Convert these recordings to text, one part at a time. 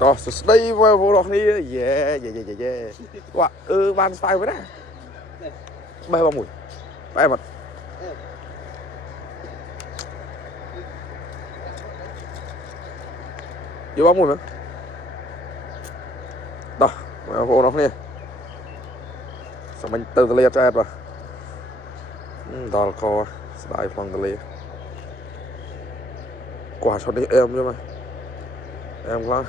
Đó, đây vào vô đó đi, yeah. Wow, ban spy với đấy. Bay vào mũi, bay mặt. Vô vào mũi mà. Đó, vô đó đi. Sao mình từ từ liệt ra vào. Đó là co, slide phong từ liệt. Quả cho đi em chứ mà. Em quá.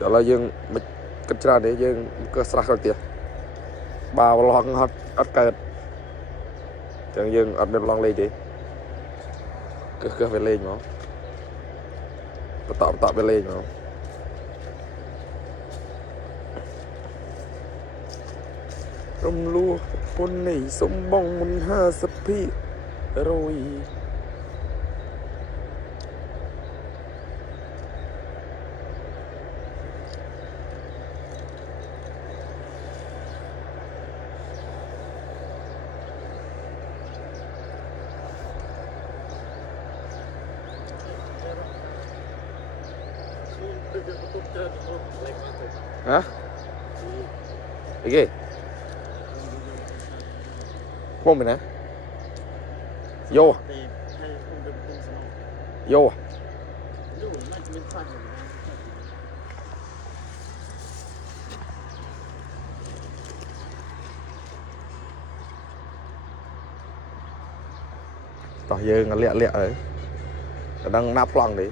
Giờ là dương mình cất ra để dương cơ sạc rồi tiền. Bao lon hết cợt. Chẳng dương ở bên lon lên đi. Cứ phải lên nó. Tạo bên lên nó. Rôm lúa con này sống bong mình ha sắp phi rồi. Hả? Cái gì? Không mình hả? Vô. Vô. Tỏ giờ ngắn lẹ ấy. Đang nắp lòng đấy.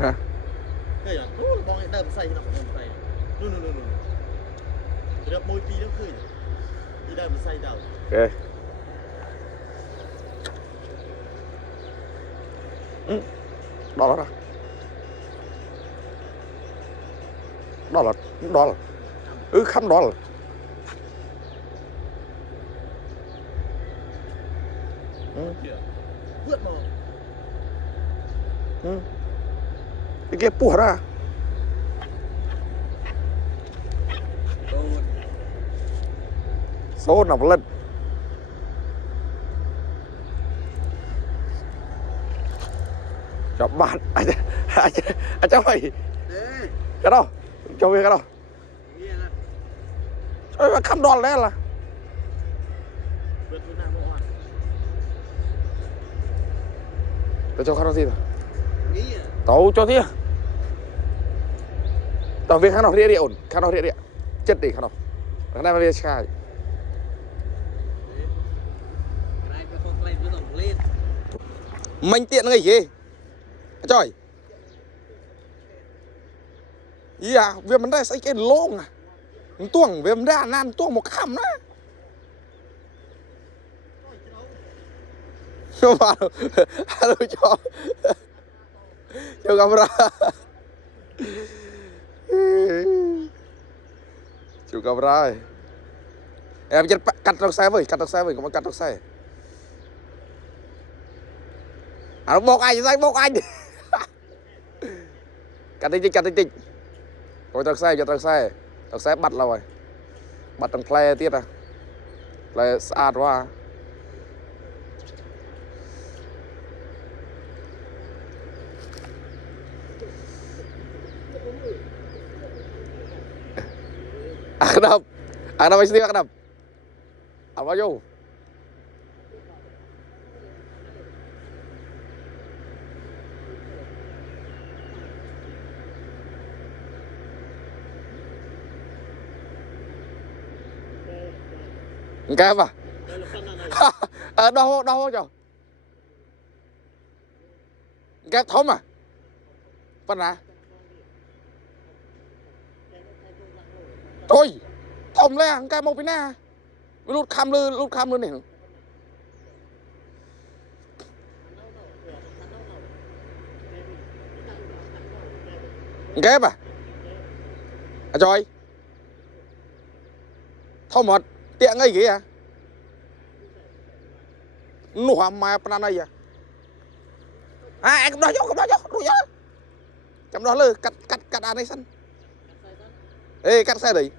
Hả? Cái à, bong ấy đâm say nào đâm say.นู่น. Đập môi pi nó khơi. Đi đâm say đâu. Ok. Đó là khăm đó là vượt mà cái kia bùa ra số nào lên cho bạn anh cháu mày cái đâu cho về cái đâu cho khăm đòn lên là tôi cho khăn nó gì rồi tao cho thế tao việc khăn nó địa ổn khăn nó địa chết đi khăn nó khăn này mà đi sai mình tiện người gì trời ý à việc mình đây sẽ cái lông à tuồng việc mình ra nan tuồng một khăm đó cho vào alo cho camera chủ camera ơi em chết cắt được xe với có cắt được xe à nó bốc anh cắt tinh coi thật xe bắt rồi bắt thằng play tiết à play sad quá Aknab istri Aknab apa yo cái apa đâu cho cái thóm à phần à thôi thom lên cái một bên na lút khăm luôn này ghép à trời thom một tiện ngay kìa nụ mà pan này em đó vô chấm đó lơ cắt ăn ấy sân ê cắt xe đấy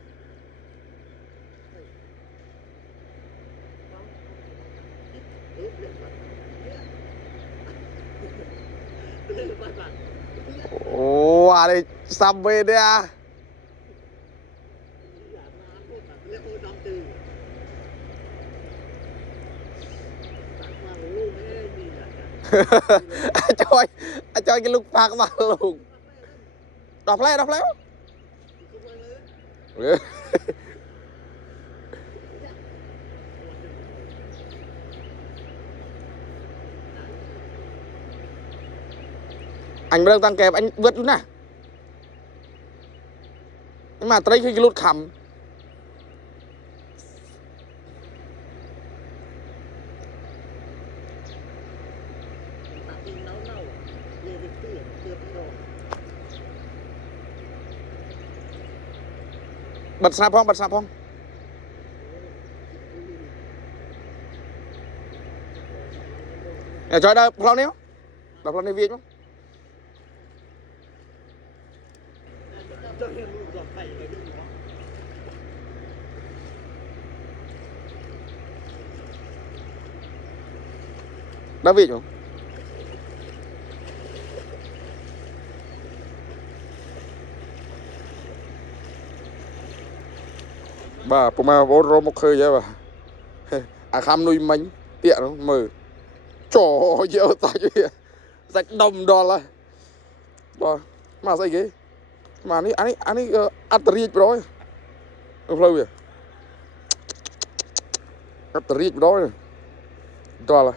ồ đây sắp về đây à cho cái lúc phạt mà luôn đọc léo anh đang tăng kèm anh vượt luôn nè nhưng mà tới khi cái lút khẩm bật snap không để cho đây plon níu đọc plon này việt không đã việt không bà phụ mà vô rô một khơi vậy bà à khám nuôi mánh tiện không mờ trời ơi tay sạch đồng đo là bà mà sao cái mà anh ấy atri rồi không lâu vậy atri rồi đo là